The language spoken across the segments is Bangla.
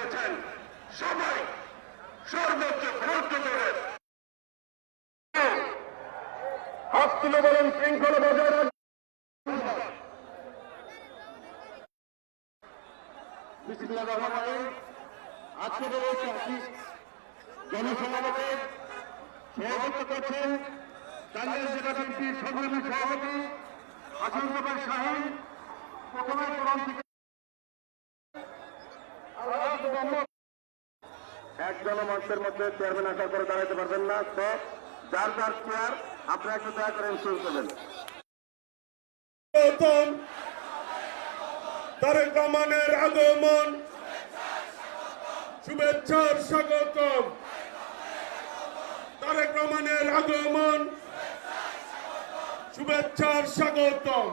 করেছেন সবাই সর্বোচ্চ গুরুত্ব দেবে হাত তুলে বলেন শৃঙ্খলা বজায় রাখবেন। আজকের এই জনসমাবেশে সভাপতিত্ব করছেন টাঙ্গাইল জেলা বিএনপির সংগ্রামী সভাপতি হাসান শাহীন। প্রথমে প্রধান থেকে এক জনমঞ্চের মধ্যে চেয়ারম্যান আসার করে দাঁড়াতে পারবেন না, তো যার যার চেয়ার আপনারা একটু দয়া করে শুরু করবেন। তারেক রহমানের আগমন, শুভেচ্ছার স্বাগতম। তারেক রহমানের আগমন, শুভেচ্ছার স্বাগতম।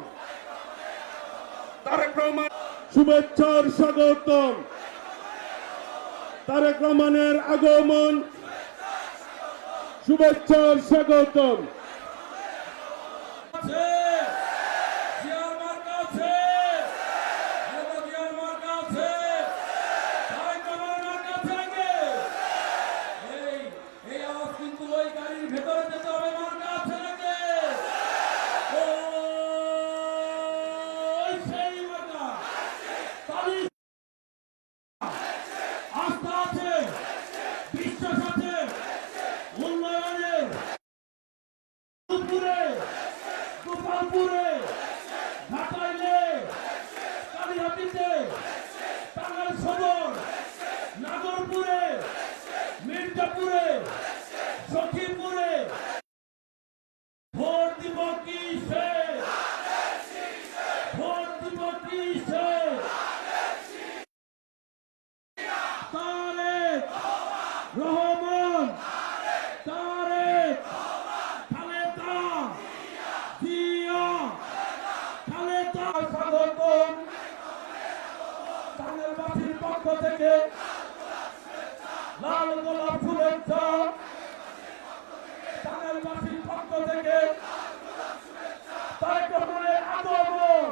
তারেক রহমান শুভেচ্ছার স্বাগতম। তারেক রহমানের আগমন, শুভেচ্ছার স্বাগতম। গোপালপুরে, ঢাকাইলে, কালিহাতীতে, টাঙ্গাইল সদর, নাগরপুরে, মির্জাপুরে, সখীপুরে ভোট দিব কিসে? ভোট দিব কিসে? তারেক রহমান, তারেক খালেদা জিয়া, খালেদা স্বাগতম। টাঙ্গাইলবাসীর পক্ষ থেকে লাল গোলাপ শুভেচ্ছা। টাঙ্গাইলবাসীর পক্ষ থেকে তারেক রহমানের আগমন,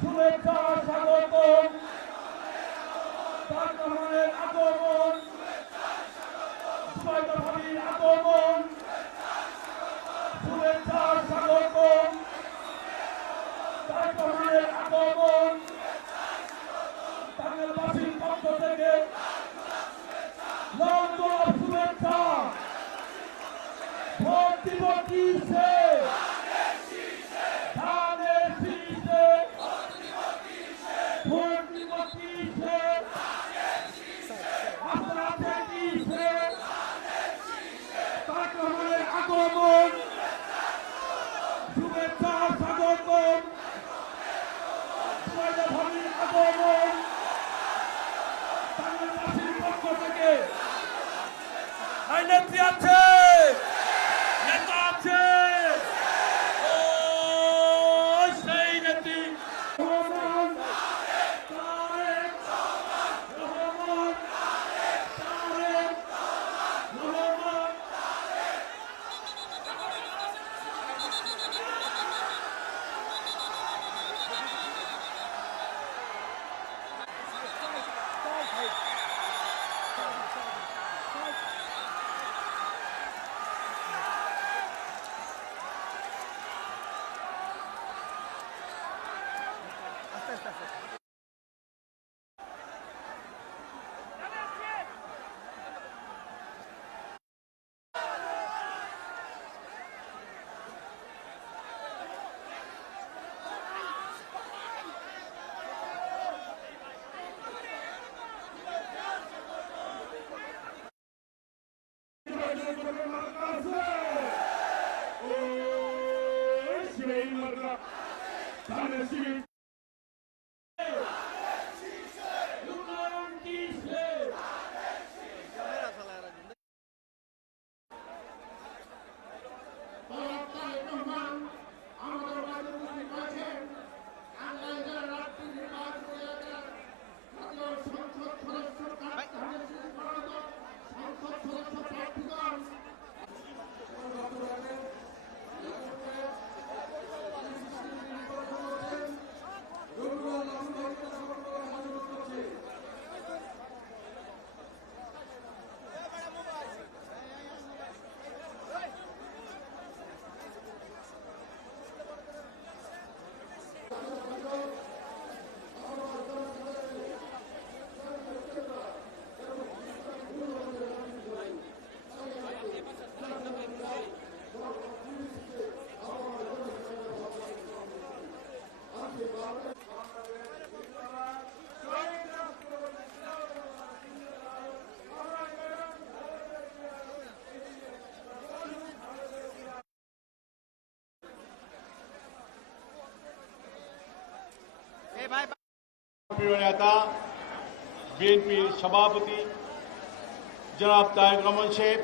শুভেচ্ছা স্বাগতম। তারেক রহমানের আগমন, সুবাইদা ভাবির আগমন, শুভেচ্ছা স্বাগতম। তারেক রহমানের আগমন, টাঙ্গাইলবাসীর পক্ষ থেকে লাল গোলাপ শুভেচ্ছা। ভোট দিব কিসে? ধানের শীষে। ভোট দিব কিসে? আপনাদের কিসে? তারেক রহমানের আগমন, শুভেচ্ছা স্বাগতম। সুবাইদা ভাবির আগমন, টাঙ্গাইলবাসীর পক্ষ থেকে নেত্রী আছে, নেতা আছে, ও সেই নেত্রী রহমান, তারেক রহমান, তারেক রহমান। প্রিয় নেতা বিএনপির সভাপতি জনাব তারেক রহমান সাহেব,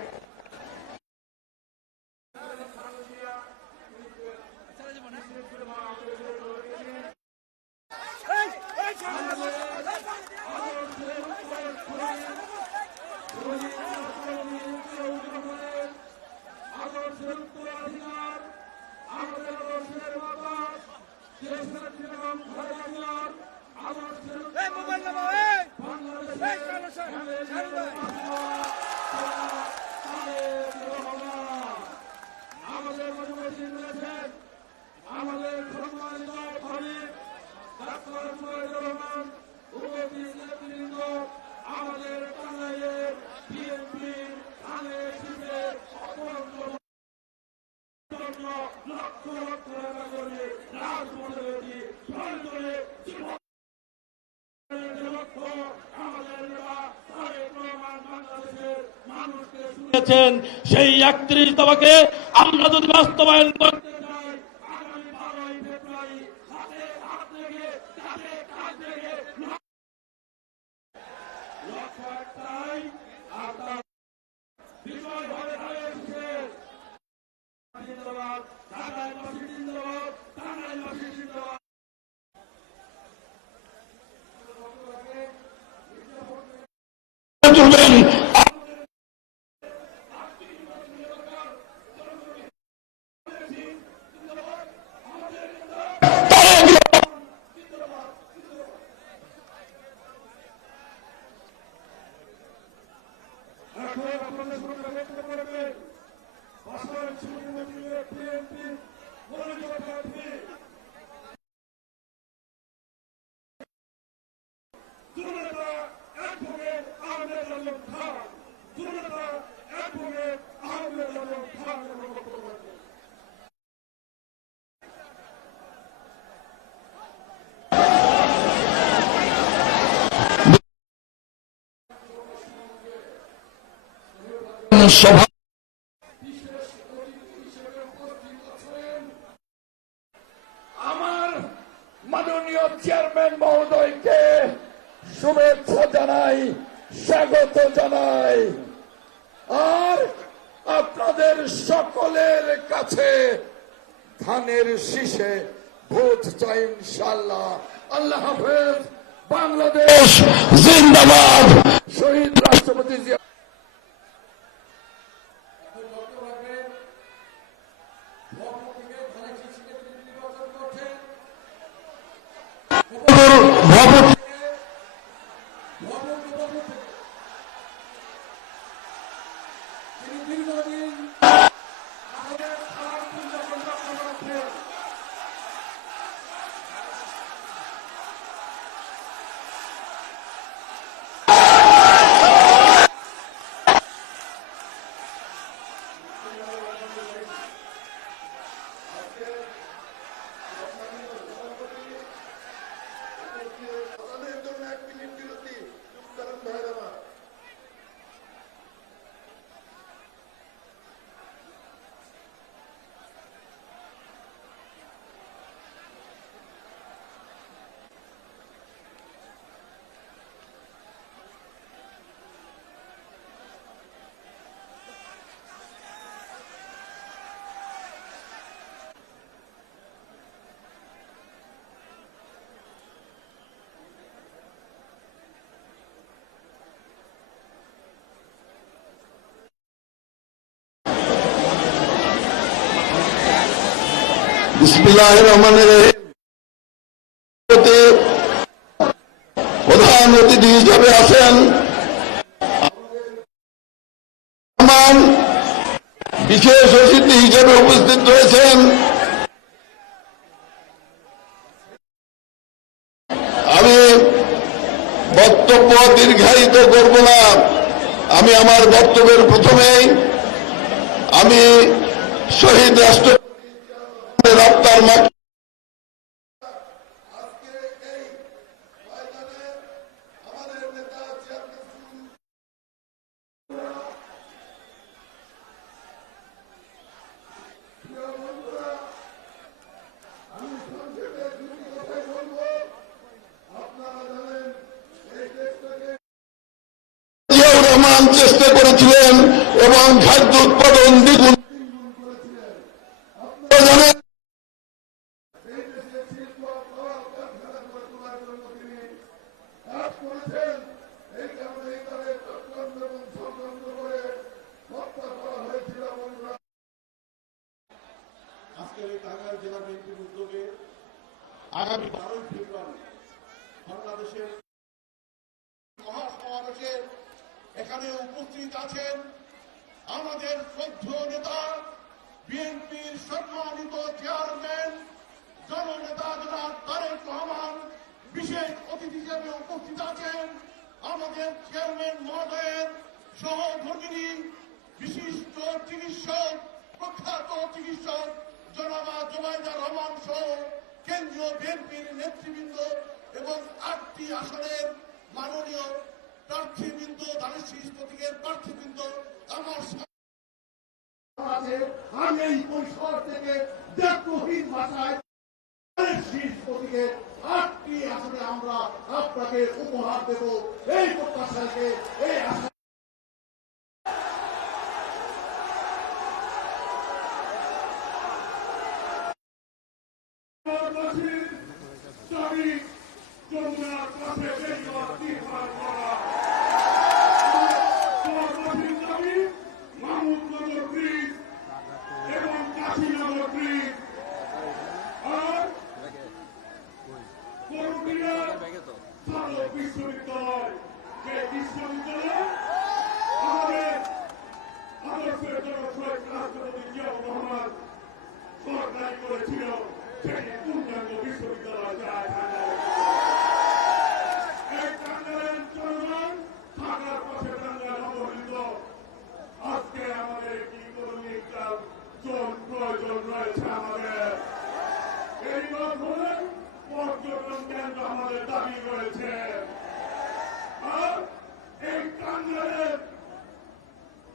আমাদের অনুমতি রয়েছেন আমাদের সম্মানিত খলিফ ডাক্তার শহীদুর রহমান উপস্থিত নেতৃবৃন্দ, আমাদের টাঙ্গাইলের বিএনপি ধানের শীষের অত্যন্ত লক্ষ লক্ষ টাকা করে রাজপথে সেই 31 দফাকে আমরা যদি বাস্তবায়ন করতে চাই, আগামী 12ই ফেব্রুয়ারি হাতে হাত লেগে কাঁধে কাঁধ লেগে লক্ষ্য একটাই, আপনার বিষয় ঘরে ঘরে এসেছে জিন্দাবাদ, ঢাকায় বাসী জিন্দাবাদ, টাঙ্গাইল বাসী জিন্দাবাদ। তুলবেন। সভা আমার মাননীয় চেয়ারম্যান মহোদয়কে শুভেচ্ছা জানাই, স্বাগত জানাই, আর আপনাদের সকলের কাছে ধানের শীষে ভোট চাই ইনশাআল্লাহ। আল্লাহ হাফেজ। বাংলাদেশ জিন্দাবাদ। শহীদ রাষ্ট্রপতি জিয়া বিসমিল্লাহির রহমানির রহিম। প্রধান অতিথি হিসেবে আছেন বিশেষ অতিথি হিসেবে উপস্থিত রয়েছেন আমি বক্তব্য দীর্ঘায়িত করব না। আমি আমার বক্তব্যের প্রথমেই আমি শহীদ রাষ্ট্রপতি রপ্তার মাঠ প্রাণ চেষ্টা করেছিলেন এবং খাদ্য উৎপাদন দ্বিগুণ জানেন। আজকের এই টাঙ্গাইল জেলা বিএনপির উদ্যোগে আগামী 12 ফেব্রুয়ারি বাংলাদেশের মহাসমাবেশে এখানে উপস্থিত আছেন আমাদের শ্রদ্ধেয় নেতা বিএনপির সম্মানিত চেয়ারম্যান জননেতা জনাব তারেক রহমান। বিশেষ অতিথি হিসেবে উপস্থিত আছেন আমাদের চেয়ারম্যান মহোদয়ের সহধর্মিনী বিশিষ্ট চিকিৎসক প্রখ্যাত চিকিৎসক জনাবা জুবাইদা রহমান সহ কেন্দ্রীয় বিএনপির নেতৃবৃন্দ এবং 8টি আসনের মাননীয় প্রার্থীবৃন্দ, ধানের শীষ প্রতীকের প্রার্থীবৃন্দ আমার আছে। আমি এই পরিসর থেকে জাতীয়হীন ভাষায় ধানের শীষ প্রতীকের 8টি আসনে আমরা আপনাকে উপহার দেব এই প্রত্যাশাকে এই আশা দাবি যমুনার কাছে নির্মাণ করা দাবি মাহমুদনগর ব্রিজ এবং কাশীনগর ব্রিজ আর করুণিয়া সাধক বিশ্ববিদ্যালয়। যে বিশ্ববিদ্যালয় আমাদের আদর্শের জনক শহীদ রাষ্ট্রপতি জিয়াউর রহমান সরকারি করেছিল সেই পূর্ণাঙ্গ বিশ্ববিদ্যালয় যায় এই টাঙ্গাইলের জনগণ থাকার পথে টাঙ্গাইল অবহেলিত। আজকে আমাদের একটি ইকোনমিক জোন প্রয়োজন রয়েছে। আমাদের এই হলে পর্যটন কেন্দ্র আমাদের দাবি রয়েছে। আর এই টাঙ্গাইলের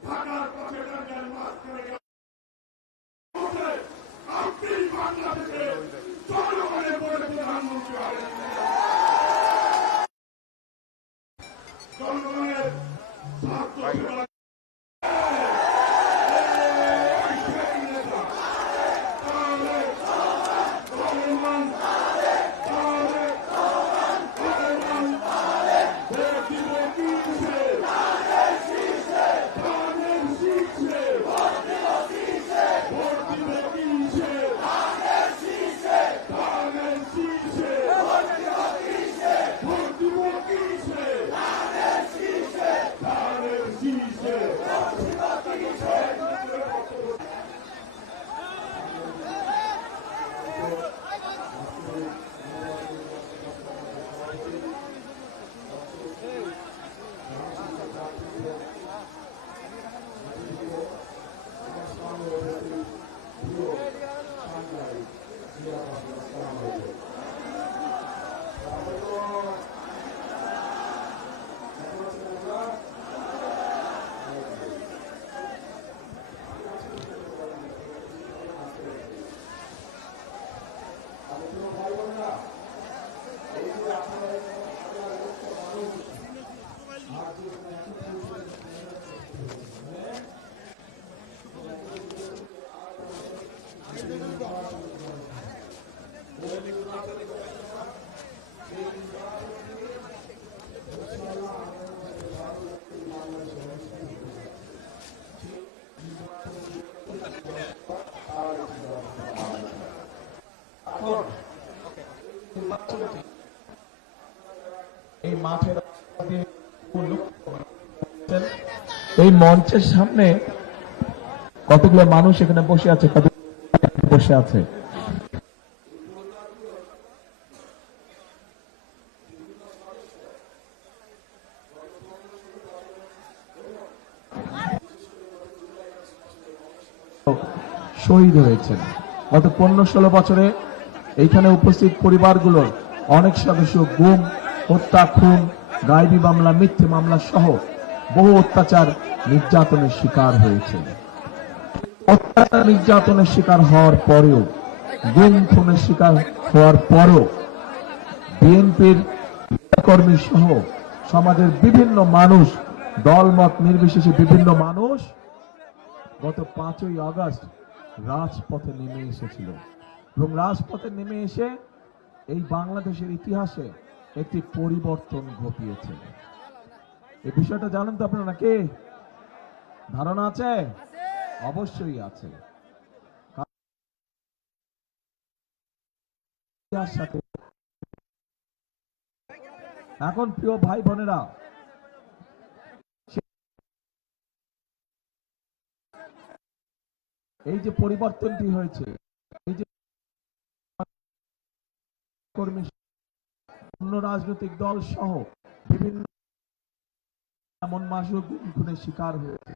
থাকার পথে টাঙ্গাইল মাঝখানে আপনি বাংলাদেশে জনগণের পরে প্রধানমন্ত্রী হবেন। জনগণের স্বার্থ সেবা এই মাঠের এই মঞ্চের সামনে কতগুলো মানুষ এখানে বসে আছে, বসে আছে। শহীদ হয়েছেন গত 15-16 বছরে এইখানে উপস্থিত পরিবারগুলোর অনেক সদস্য গুম, হত্যা, খুন, গায়েবী মামলা, মিথ্যে মামলা সহ বহু অত্যাচার নির্যাতনের শিকার হয়েছে। অত্যাচার নির্যাতনের শিকার হওয়ার পরেও, গুম খুনের শিকার হওয়ার পরেও বিএনপির কর্মী সহ সমাজের বিভিন্ন মানুষ দলমত নির্বিশেষে বিভিন্ন মানুষ গত 5ই আগস্ট রাজপথে নেমে এসেছিল এবং রাজপথে নেমে এসে এই বাংলাদেশের ইতিহাসে একটি পরিবর্তন ঘটিয়েছে। এই বিষয়টা জানেন তো আপনারা? কে ধারণা আছে? অবশ্যই আছে। সাথে এখন প্রিয় ভাই বোনেরা, এই যে পরিবর্তনটি হয়েছে, এই যে কর্মী অন্য রাজনৈতিক দল সহ বিভিন্ন এমন মাসও খুনের শিকার হয়েছে।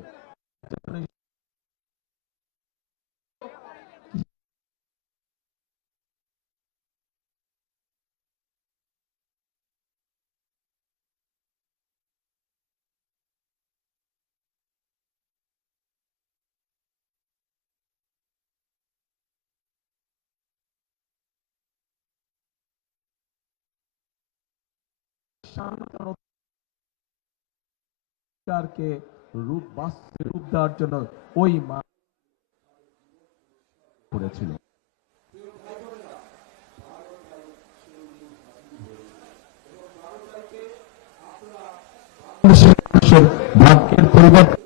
রূপ দেওয়ার জন্য ওই মা করেছিল। ভাগ্যের পরিবর্তন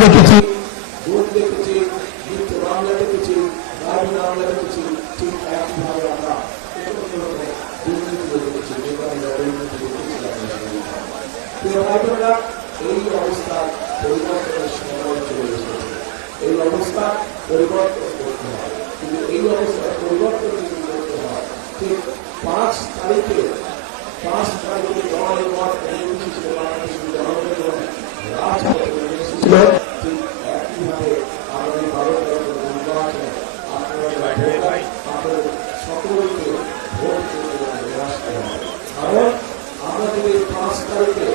দেখেছি, এই অবস্থা পরিবর্তনের সময় চলে এসেছে। এই অবস্থা পরিবর্তন করতে হয়, কিন্তু এই অবস্থা পরিবর্তন যদি করতে হয় ঠিক 5 তারিখে দলের মত ছিল বাংলাদেশের জনগণ রাজপথে নেমে এসেছিল। ঠিক একইভাবে আগামী 12 তারিখের নির্বাচনে আপনাদের সকলকে ভোট করতে আসতে হবে। কারণ আমরা যদি 5 তারিখে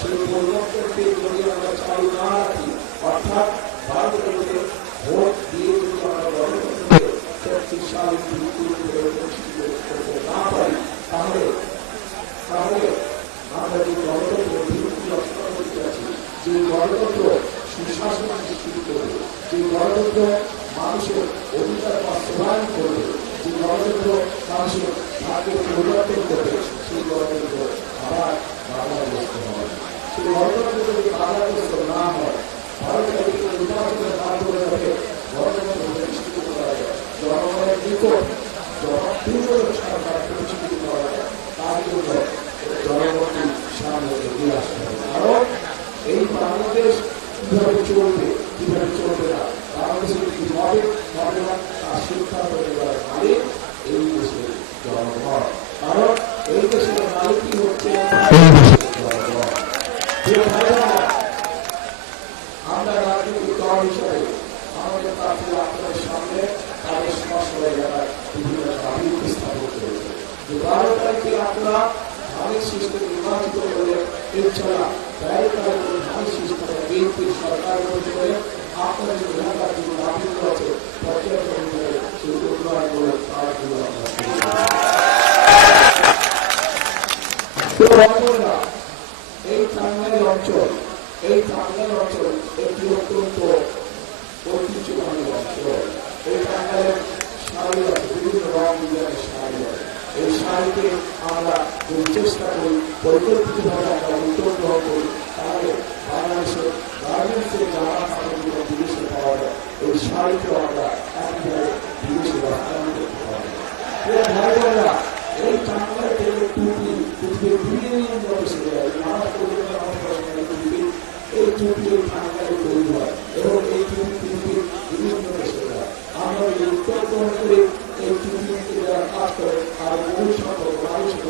সেই পরিবর্তনকে যদি আমরা চালু না রাখি, অর্থাৎ ভারতকে ভোট দিয়ে যদি আমরা গণতন্ত্রকে শক্তিশালী করতে না পারি, তাহলে আমরা যে গণতন্ত্র বিরোধী রচনা করতে আছি, যে গণতন্ত্র সুশাসন শুরু করবে, যে গণতন্ত্র মানুষের অধিকার বাস্তবায়ন করবে, যে গণতন্ত্র মানুষের ভাগ্যের পরিবর্তন করবে, সেই গণতন্ত্র আবার বাধাগ্রস্ত হবে। সেই গণতন্ত্র যদি বাধাগ্রস্ত না হয়, ভারতের নির্বাচনের মাধ্যমে তাকে গণতন্ত্র প্রতিষ্ঠিত করা যায়, জনগণের নিকট জবাবদিহিত সরকার প্রতিষ্ঠিত করা যায়, তার জন্য জনগণের সামনে এগিয়ে আসতে হবে। কারণ এই বাংলাদেশ কিভাবে চলবে না, বাংলাদেশের কি হবে না তার সিদ্ধান্ত নেওয়ার মালিক এই দেশের জনগণ। কারণ এই দেশের মালিকই হচ্ছে জনগণ। আমরা রাজনৈতিক দল হিসাবে আমাদের প্রার্থী আপনাদের সামনে তাদের সমস্যা এলাকায় বিভিন্ন দাবি উপস্থাপন করেছে। যে 12 তারিখে আপনারা ধানের শীর্ষে নির্বাচিত করে এছাড়া 13 তারিখে ধানের শীর্ষে বিএনপির সরকার গঠন করে আপনারা যে এলাকার যে দাবিগুলো আছে পর্যায়ক্রমে করে সেই উন্নয়ন করে কাজগুলো আমরা এই টাঙ্গাইল অঞ্চল একটি অত্যন্ত ঐতিহ্যবাহী অঞ্চল। এই পরিকল্পিতভাবে আমরা উদ্যোগ গ্রহণ করি, তাহলে বাংলাদেশের গার্মেন্টসের যারা সামগ্রীগুলো বিদেশে পাওয়া যায়, এই শাড়িকে আমরা একইভাবে বিদেশে রপ্তানি করতে পারবো। ভাই বোনেরা, এই টাঙ্গাইল থেকে টুপি পৃথিবীর বিভিন্ন দেশে যায়, নানা পরিমাণে টুপি, এই টুপি এই টাঙ্গাইলে তৈরি হয় এবং এই টুপি পৃথিবীর বিভিন্ন দেশে যায়। আমরা এই উত্তর গ্রহণ করে এই টুপিকে যারা কাজ করে আর বহু সংখ্যক মানুষের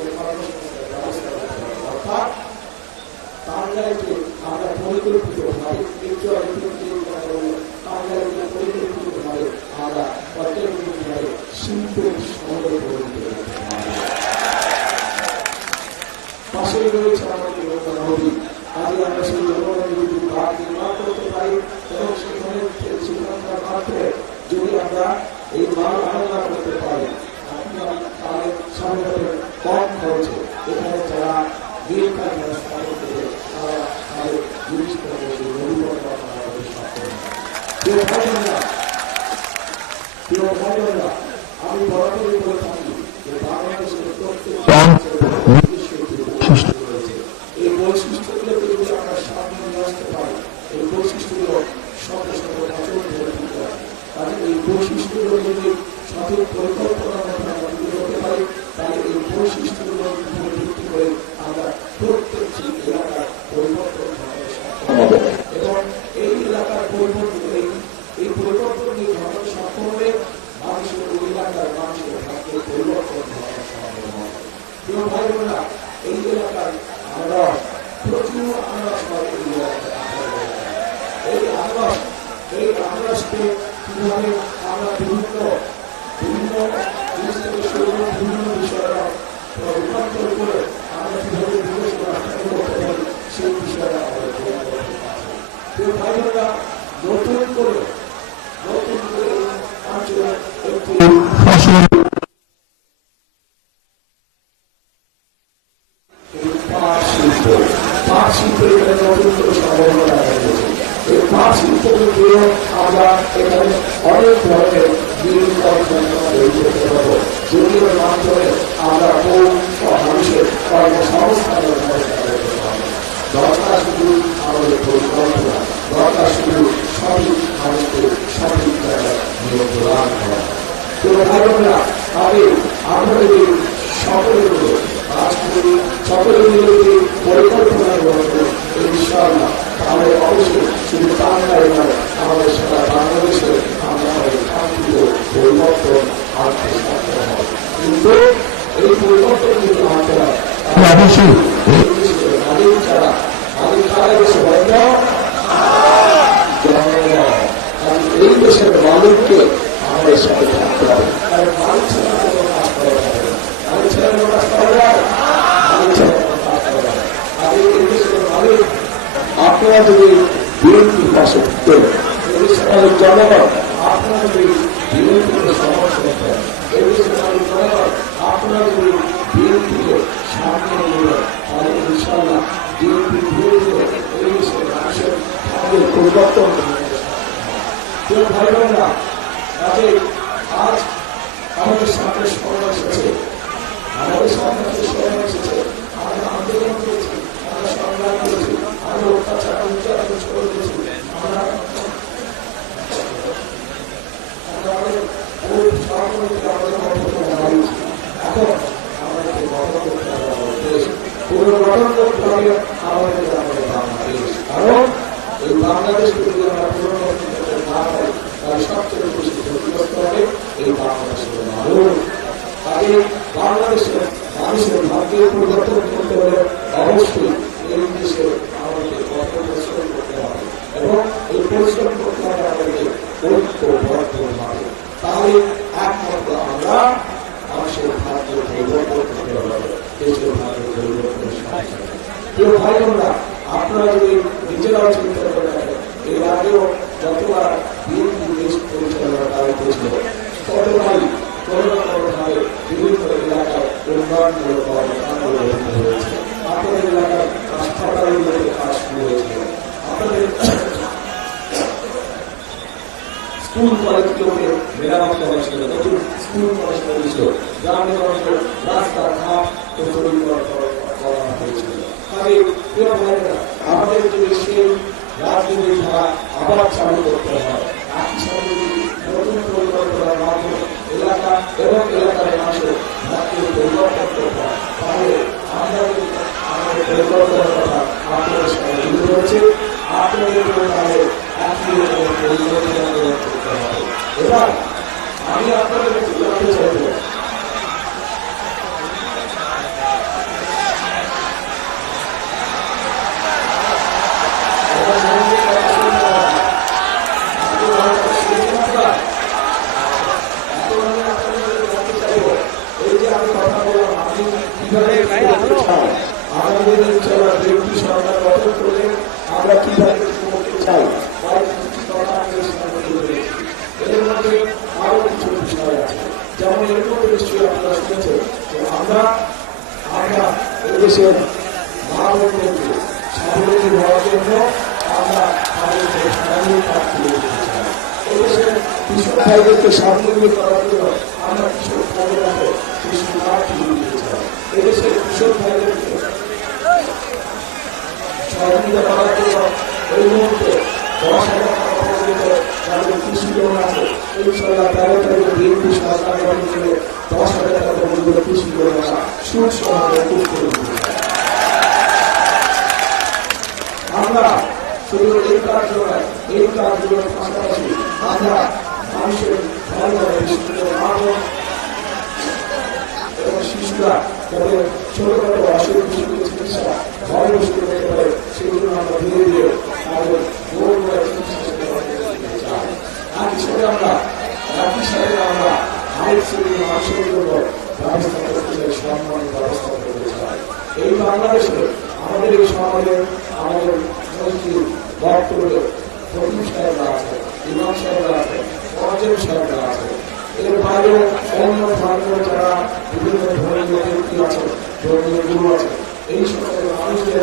ব্যবস্থা করতে হবে। অর্থাৎ টাঙ্গাইলকে আমরা পরিকল্পিতভাবে একটু টাঙ্গাইলকে পরিকল্পিতভাবে আমরা পর্যালোচনাভাবে শিল্পের শহরে পরিণত করতে হবে। পাশে রয়েছে আমাদের নদী, আজ আমরা সেই নদী ভাগ নির্মাণ করতে পারি এবং সেখানকার মাধ্যমে যদি আমরা এই মাল আলাদা করতে পারি, তাহলে সামনে কম খরচে এখানে যারা বিল কারখানা স্থাপন করে তারা তাদের জিনিসপত্র আমি বরাবরই বলে থাকি যে বাংলাদেশের এই বৈশিষ্ট্যগুলোকে যদি আমরা সামনে নিয়ে আসতে পারি, এই বৈশিষ্ট্যগুলো শত শত বছর ধরে থাকতে পারে। কাজে এই বৈশিষ্ট্যগুলো যদি সঠিক পরিকল্পনার মধ্যে আমরা তুলে ধরতে পারি, তাহলে এই বৈশিষ্ট্যগুলোর উপর ভিত্তি করে আমরা প্রত্যেকটি এলাকার পরিবর্তন ঘটাতে সক্ষম হব এবং এই এলাকার পরিবর্তন এই পরিবর্তন নিয়ে ঘটাতে সক্ষম হলে মানুষের ওই এলাকার মানুষের ভাগ্যের পরিবর্তন ঘটানো সম্ভব হয়। প্রিয় ভাই বোনেরা, এই এলাকার আনারস প্রচুর আনারস হয় এই এলাকায়। এই আনারসকে কিভাবে আমরা বিভিন্ন জিনিস থেকে শুরু করে বিভিন্ন বিষয়টা রূপান্তর করে আমরা কিভাবে বিদেশে রপ্তানি করতে পারি সেই বিষয়টা আমাদের ভাই বোনেরা, নতুন করে অঞ্চলে একটি ফসল পাট শিল্পের এখানে নতুন করে সম্ভাবনা দেখা গেছে। এই পাট শিল্পকে দিয়ে আমরা এখানে অনেক ধরনের বিভিন্ন তৈরি করতে পারবো, যেগুলোর মাধ্যমে আমরা মানুষের কর্মসংস্থানের ব্যবস্থা করতে পারবো। দরকার শুধু আমাদের পরিকল্পনা, দরকার শুধু সঠিক মানুষকে সঠিক জায়গায় নিয়োগ প্রদান করা। তো ভাই বোনেরা, আমরা যদি সকলে মিলে কাজ করি, সকলে মিলে যদি পরিকল্পনা গ্রহণ করি, ইনশাআল্লাহ তাহলে অবশ্যই শুধু টাঙ্গাইল নয়, আমাদের সারা বাংলাদেশে আমরা শান্তিতে পরিবর্তন আনতে সক্ষম হব। কিন্তু এই পরিবর্তন যদি আনতে হয় অবশ্যই মালিক যারা দেশে বন্ধ এই দেশের মালিককে আমাদের সাথে থাকতে হবে। কারণ মালিক ছাড়া কোনো কাজ করা যাবে না, মালিক ছাড়া কোনো কাজ করা যায়, মালিক ছাড়া কোনো কাজ করা যায়। আর এই দেশের মালিক আপনারা যদি বিএনপির পাশে থাকতেন, এই দেশের মালিক জনগণ আপনারা যদি বিএনপিকে সমর্থন করেন, এই দেশের মালিক জনগণ আপনারা যদি বিএনপিকে সামনে নিয়ে তাহলে ইনশাআল্লাহ বিএনপি ধীরে ধীরে এই দেশের মানুষের আমাদের পরিবর্তন ভাই বোনেরা। কাজে আজ আমাদের সামনে সময় এসেছে, আমরা আন্দোলন করেছি, আমরা সংগ্রাম করেছি, আমরা অত্যাচার নির্যাতন করে দিয়েছি, আমরা এখন আমাদেরকে গঠন করতে হবে আমাদের দেশ, পুনর্গঠন করতে হবে আমাদের বাংলাদেশ। কারণ এই বাংলাদেশকে যদি আমরা পুনর্গঠন করতে না পারি, তাহলে সবচেয়ে বেশি ক্ষতিগ্রস্ত হবে এই বাংলাদেশের মানুষ। তাই বাংলাদেশের মানুষের ভাগ্যের পরিবর্তন করতে হলে অবশ্যই এই দেশে আমাদেরকে কঠোর পরিশ্রম করতে হবে এবং এই পরিশ্রম করতে হবে আমাদেরকে ঐক্যবদ্ধভাবে। তাহলে একমাত্র আমরা মানুষের ভাগ্যের পরিবর্তন করতে হবে, দেশের ভাগ্যের পরিবর্তন সম্ভব। প্রিয় ভাই বোনেরা, আপনারা যদি নিজেরাও চিন্তা করে রাখেন, এর আগেও যতবার বিএনপি দেশ পরিচালনার দায়িত্ব ছিল ততবারই করোনাভাবে বিভিন্ন এলাকায় উন্নয়নমূলক কর্মকাণ্ড হয়েছে। আপনাদের এলাকায় হাসপাতালগুলোতে কাজ শুরু হয়েছিল, আপনাদের স্কুল কলেজগুলোকে মেরামত করা ছিল, নতুন স্কুল কলেজ করেছিল, গ্রামে গঞ্জে রাস্তাঘাট তৈরি করা করা হয়েছিল। তাই প্রিয় ভাইরা, আমাদের যদি সেই রাজনীতি ধারা আবার চালু করতে হয়, একই সঙ্গে যদি নতুন পরিকল্পনার মাধ্যমে এলাকা এবং এলাকার মানুষের ভাগ্যে পরিবর্তন করতে হয়, তাহলে আমরা যদি আমাদের পরিকল্পনার কথা আপনাদের সামনে তুলে ধরেছি, আপনাদের তাহলে একই রকম পরিকল্পনা করতে হবে। এবার আমি আপনাদের কাছে জানতে চাইব, এই যে আমি কথা বললাম, আপনি কিভাবে আমাদের বিরোধী সরকার গঠন করলে আমরা কিভাবে করতে চাই, এর মধ্যে আরো কিছু বিষয় আছে। যেমন এর মধ্যে নিশ্চয়ই আপনারা শুনেছেন যে আমরা এদেশের মা বোনদেরকে স্বাবলম্বী হওয়ার জন্য আমরা আমাদের স্বাধীন কাজ তুলে দিতে চাই। এদেশের কৃষক ভাইদেরকে স্বাবলম্বী করার জন্য আমরা কৃষক ভাইদের হাতে কৃষি কাজ তুলে দিতে চাই। এদেশের কৃষক ভাইদেরকে সহযোগিতা করার জন্য এই মুহূর্তে 10,000 টাকা পর্যন্ত যাদের কৃষি লোন আছে, ইনশাআল্লাহ 13 তারিখে বিএনপি সরকার গঠন করে 10,000 টাকা পর্যন্ত কৃষি লোন আসা সুদ সহ মৌকুফ করে দিতে চাই। আমরা শুধু এই কাজগুলো নয়, এই কাজগুলোর পাশাপাশি আমরা মানুষের ভালোভাবে মানব এবং শিশুরা যাতে ছোটখাটো অসুখ বিসুখের চিকিৎসা ঘরে বসে করতে পারে, সেগুলো আমরা ধীরে ধীরে আমাদের একই সাথে আমরা আইন শ্রেণীর মানুষের জন্য ব্যবস্থা করতে চাই, সম্মানের ব্যবস্থা করতে চাই। এই বাংলাদেশে আমাদের এই সমাজে আমাদের মসজিদ বক্তব্যে প্রদীপ সাহেবরা আছে, ইমাম সাহেবরা আছে, অজেম সাহেবরা আছে। এর বাইরেও অন্য ধর্মের যারা বিভিন্ন ধর্মীয় ব্যক্তি আছে, ধর্মীয় গুরু আছে, এই সকল মানুষদের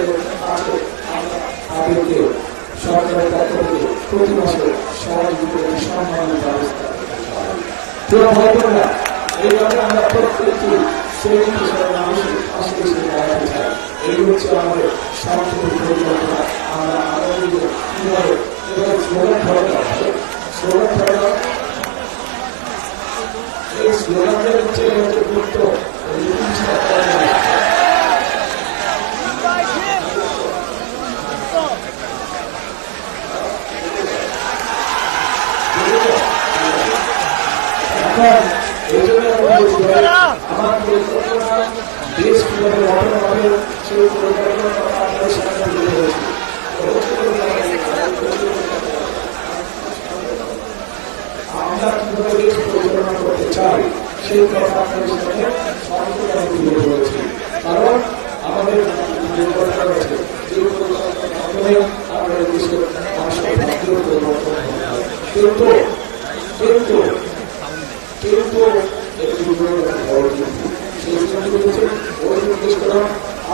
আছে, আমরা তাদেরকে সরকারের পক্ষ থেকে প্রতি মাসে সহযোগিতা সম্মানের ব্যবস্থা করতে চাই। এইভাবে আমরা প্রত্যেকটি শ্রেণী হিসেবে মানুষের পাশে এসে দাঁড়াতে চাই। এই হচ্ছে আমাদের সাংস্কৃতিক পরিকল্পনা। আমরা আগামী কিভাবে এবার স্লোগান ধরা হবে, স্লোগান ধরা এই স্লোগানের হচ্ছে গুরুত্ব এই জন্য আমার পরিকল্পনা দেশ কিভাবে গঠন হবে সেই পরিকল্পনা আপনাদের সামনে তুলে ধরেছি। আমরা কিভাবে দেশ পরিচালনা করতে চাই সেই কথা আপনাদের সামনে সর্বদা তুলে ধরেছি। কারণ আমাদের পরিকল্পনা রয়েছে, যে পরিকল্পনার মাধ্যমে আমাদের দেশের মানুষের ভাগ্যের পরিবর্তন হবে। কিন্তু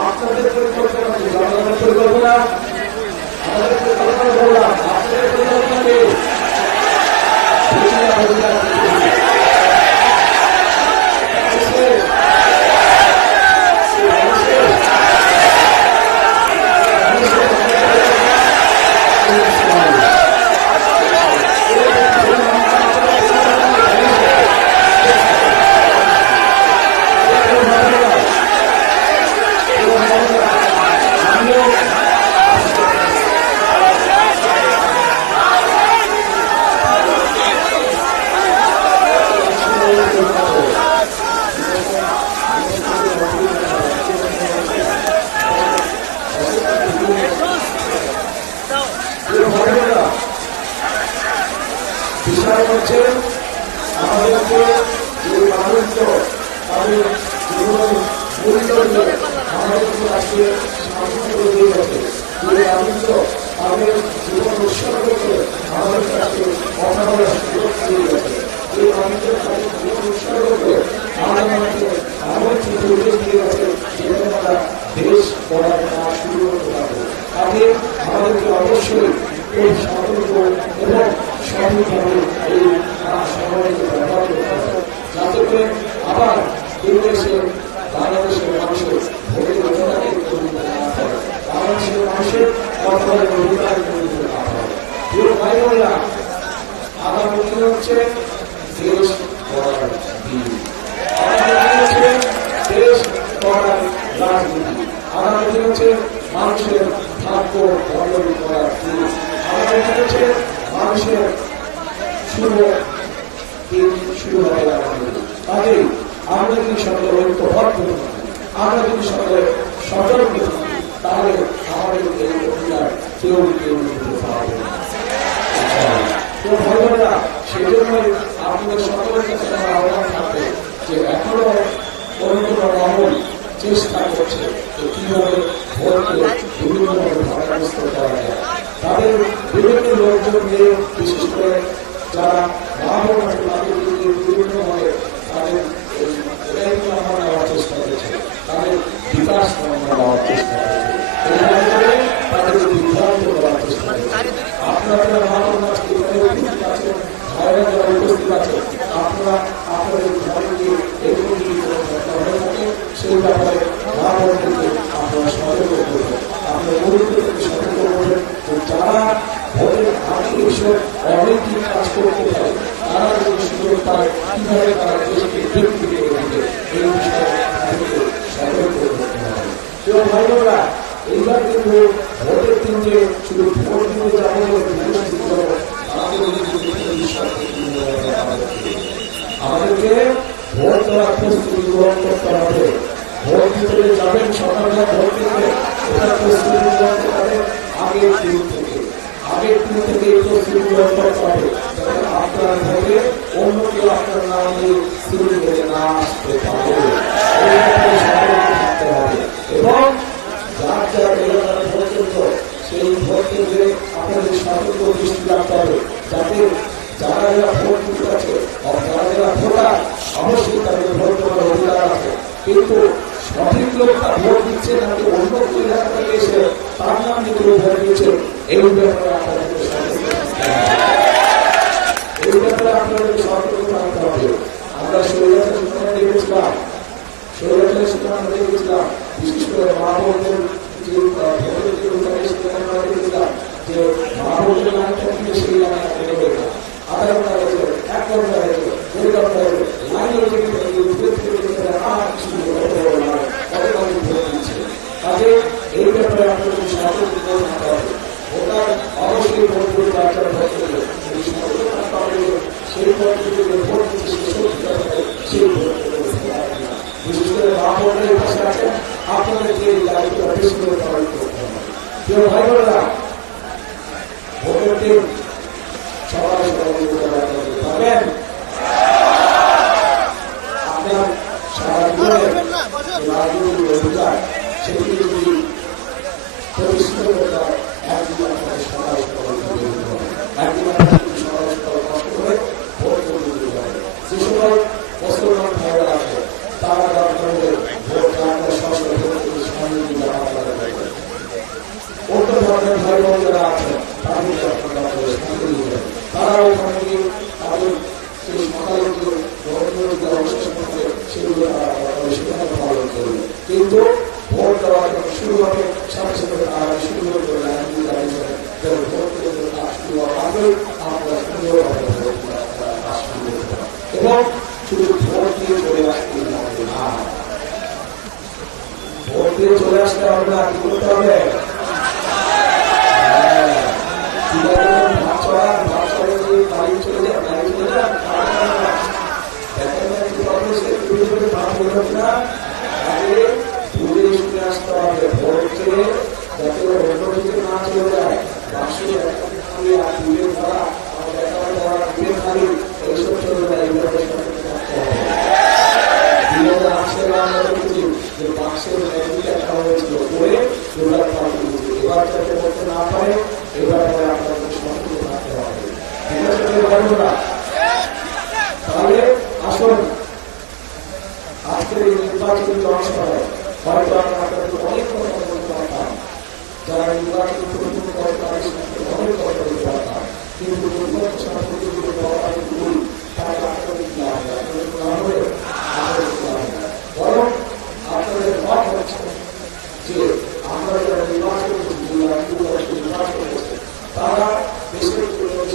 আপনাদের পরিকল্পনা পরিকল্পনা আমাদের পরিকল্পনা বললাম, আপনাদের পরিকল্পনাকে বিষয় হচ্ছে আমাদেরকে যে মানুষগুলো তাদের জীবনের মূল্য দিয়ে আমাদেরকে আজকে শাসন করে দিয়ে গেছে, যে মানুষগুলো তাদের জীবন উৎসর্গ করে আমাদের কাছে অনাবর সুযোগ দিয়ে গেছে, যে মানুষদের কাছে জীবন উৎসর্গ করে আমাদের মানুষকে এমন সুযোগ দিয়ে গেছে যেখানে আমরা দেশ গড়ার কাজ শুরু করতে পারবো। তাকে আমাদেরকে অবশ্যই এই সতর্ক এবং সঠিকভাবে এই সময়কে ব্যবহার করতে হবে, যাতে করে আবার এই দেশের বাংলাদেশের মানুষের ভোটের অধিকারে ভাই বোনেরা, আগামী দিন হচ্ছে দেশ গড়ার দিন, আগামী দিন হচ্ছে দেশ গড়ার রাজনীতি, আগামী দিন হচ্ছে মানুষের ভাগ্য বদল করার দিন, আগামী দিন হচ্ছে মানুষের শুভ দিন শুরু হবে আগামী দিন। কাজেই আমরা যদি সকলে ঐক্যবদ্ধ থাকি, আমরা যদি সকলে সতর্ক থাকি, তাহলে আমাদের এই অধিকার কেউ কেউ নিতে পারবে না। তো ভাই বোনেরা, সেই জন্যই আপনাদের সকলের কাছে আমার আহ্বান থাকবে যে এখনো অন্যান্য মহল চেষ্টা করছে যে কিভাবে ভোটকে বিভিন্নভাবে ভাগাগ্রস্ত করা যায়। তাদের বিভিন্ন লোকজন নিয়ে, বিশেষ করে যারা মহাবল আছে তাদের বিভিন্নভাবে তাদের নেওয়ার চেষ্টা করেছে, তাদের বিকাশ নেওয়ার চেষ্টা করেছে, তাদের বিভ্রান্ত করার চেষ্টা করেছে। আপনারা যারা মহাবল আজকে এখানে উপস্থিত আছেন, ভাইরা যারা উপস্থিত আছেন, আপনারা আপনাদের ঘরে গিয়ে এরকম যদি কোনো ঘটনা হয়ে থাকে সেই ব্যাপারে মহাবলকে আপনারা সতর্ক করবেন, আপনার মুরব্বীদেরকে সতর্ক করবেন যে যারা ভোটের আগে এসব অনৈতিক কাজ করতে পারে, তারা যদি সুযোগ পায় কিভাবে তারা দেশকে বিক্রি করে দিবে, এই বিষয়ে সতর্ক করতে হবে। তো ভাই বোনেরা, এইবার কিন্তু ভোটের দিন যে শুধু ভোট দিতে যাবো আমাদেরকে ভোট দেওয়ার প্রস্তুতি গ্রহণ করতে হবে। ভোট দিতে যাবেন সকালবেলা ভোট দিতে, এটা প্রস্তুতি গ্রহণ করতে হবে আগের দিন থেকে, আগের দিন থেকে এই প্রস্তুতি গ্রহণ করতে হবে যাতে আপনার ভোটে অন্য কেউ আপনার নাম নিয়ে সিঁড়ি থেকে না আসতে পারে, থাকতে হবে। এবং যার যার এলাকার ভোট কেন্দ্র, সেই ভোট কেন্দ্রে আপনাদের সতর্ক দৃষ্টি রাখতে হবে যাতে যারা যারা ভোট দিতে আছে, যারা যারা ভোটার, অবশ্যই তাদের ভোট দেওয়ার অধিকার আছে, কিন্তু সঠিক লোকটা ভোট দিচ্ছে নাকি অন্য এলাকা থেকে এসে তার নাম নিয়ে ভোট দিচ্ছে, এই ব্যাপারে আপনাদেরকে সতর্ক থাকতে হবে। এই ব্যাপারে আপনাদেরকে সতর্ক থাকতে হবে। আমরা শরীয়তের সূচনা দেখেছিলাম, শরীয়তের সূচনা দেখেছিলাম, বিশেষ করে মা বোনদের যে ভোটের যে উদ্যোগে সেখানে আমরা দেখেছিলাম যে মা বোনদের লাইনটা কিন্তু সেই লাইনটা কেটে গেছে, আধা ঘন্টা হয়েছে, 1 ঘন্টা হয়েছে, 2 ঘন্টা হয়েছে, লাইন হয়েছে কাজে এই ব্যাপারে আপনাদের সতর্ক থাকতে হবে। ভোটার অবশ্যই ভোট করে যার যারা ভোট করবে সতর্ক থাকতে হবে, সেই ভোটগুলো ভোট দিচ্ছে সেই ভোট বিশেষ করে মা বোনদের পাশে আছেন, আপনাদেরকে এই দায়িত্ব বেশি করে পালন করতে হবে। প্রিয় ভাই বোনেরা, ভোটের দিন সবাই পাবেন, আপনার সারা জীবনের রাজনৈতিক অধিকার সেটি যদি প্রতিষ্ঠিত করতে হয়, একদিন আপনাদের সমাজ একদিন আপনাদের সমাজ কষ্ট করে ভোট করতে দিতে হবে। যে সকল মুসলমান ভাইরা আছে তারা দরকার হলে ভোট আপনার সরকার ভোট করে সামনে দিকে অন্য ধরনের ভাই বোন যারা আছে তাদেরকে আপনারা সামনে দিতে হবে, তারা ওখানে গিয়ে তাদের সেই সকালের যে ধর্মীয় যে অনুষ্ঠান থাকে সেগুলো সেখানে পালন করবে, কিন্তু ভোট দেওয়া যখন শুরু হবে সাথে সাথে তারা শুরু করবে ভোট করে কাজ শুরু হওয়ার আগে আমরা সুন্দরভাবে কাজ শুরু করতে হবে এবং শুধু ভোট দিয়ে চলে আসতে হবে না, ভোট দিয়ে চলে আসতে হবে না, কি করতে হবে? তাহলে আসুন আজকের এই নির্বাচনী জনসভায় হয়তো আমরা আপনাদের অনেক কথা বলতে পারতাম, যারা নির্বাচনী প্রথম করে তাদের সাথে অনেক কথা বলতে পারতাম, কিন্তু নির্বাচন সাংস্কৃতিক তাহলে আপনাদের কি হবে, আপনাদের না হবে, বরং আপনাদের মত হচ্ছে যে আমরা যারা নির্বাচন করছি, নির্বাচন করছে তারা দেশের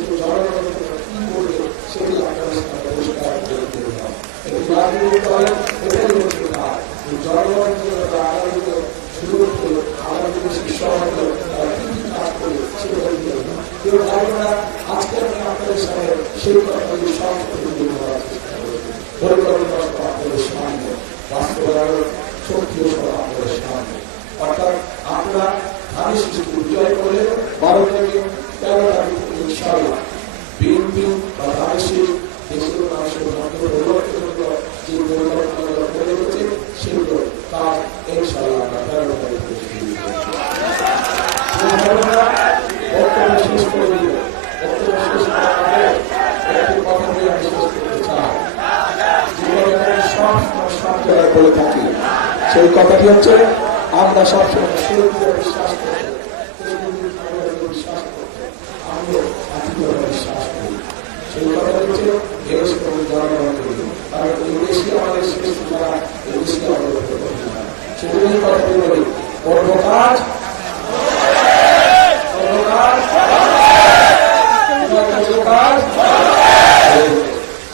শুধু জনগণের কি করবে সেটি আপনাদের সামনে পরিষ্কার করে দিলাম। একটি রাজনৈতিক দলের এটাই হচ্ছে কাজ, জনগণের জন্য আগামীতে শুরু করতে আমাদের দেশের সহায়তা তারা কি কি কাজ করে সেটা দিতে হবে। কেউ ভাইরা আজকে আমি আপনাদের সামনে সেই কথাগুলি সব তুলে ধরার চেষ্টা করব। পরিকল্পনা আপনাদের সামনে বাস্তবায়নের শক্তিও সব আপনাদের সামনে, অর্থাৎ আমরা ধানের শীষকে বিজয় করে 12 থেকে 13 তারিখ ইনশাআল্লাহ বিএনপি বা ধানের শীষ দেশের মানুষের মধ্যে পরিবর্তন যে পরিকল্পনা করে রেখেছে সেগুলো তার ইনশাআল্লাহ আমরা 13 তারিখে শুরু করব। বক্তব্য শেষ করে দিল, বক্তব্য শেষ করার আগে একটি কথা বলে আমি শেষ করতে চাই, যেভাবে সব জায়গায় বলে থাকি সেই কথাটি হচ্ছে আমরা সবসময় শরীরে বিশ্বাস করি, বিশ্বাস করতে আমিও আত্মীয়তা বিশ্বাস করি। সেই কথা হচ্ছে দেশ এবং জনগণ করি, কারণ এই দেশই আমাদের শ্রেষ্ঠ যারা এই দেশকে আমাদের সেগুলোই কথা বলি বড় কাজ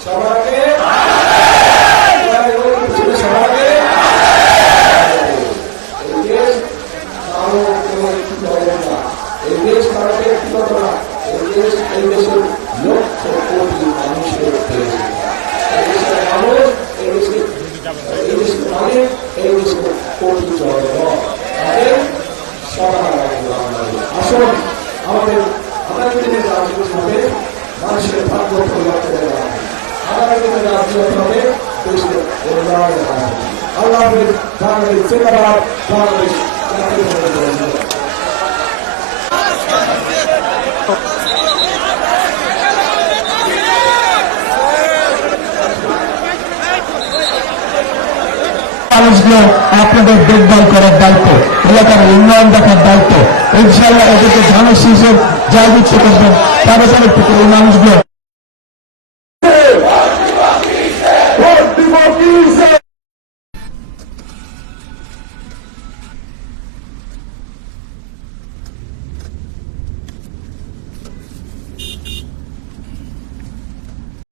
সবাইকে এই দেশের লক্ষ কোটি মানুষের দেশ, এই দেশের মানুষ, এই দেশের মালিক, এই দেশের কোটি জনগণ তাদের সবার আসল আমাদের আগামী দিনের রাজনীতি হবে মানুষের ভাগ্য পরিবর্তন করা হবে, আগামী দিনের রাজনীতি হবে দেশের উন্নয়নের রাজনীতি। আল্লাহ হাফেজ। বাংলাদেশ জিন্দাবাদ, বাংলাদেশ জাতীয়তাবাদী দল। মানুষগুলো আপনাদের দেখভাল করার দায়িত্ব, এলাকার উন্নয়ন দেখার দায়িত্ব, ইনশাআল্লাহ এদেরকে ধানের শীষের জয়যুক্ত করবেন, তাদের এই মানুষগুলো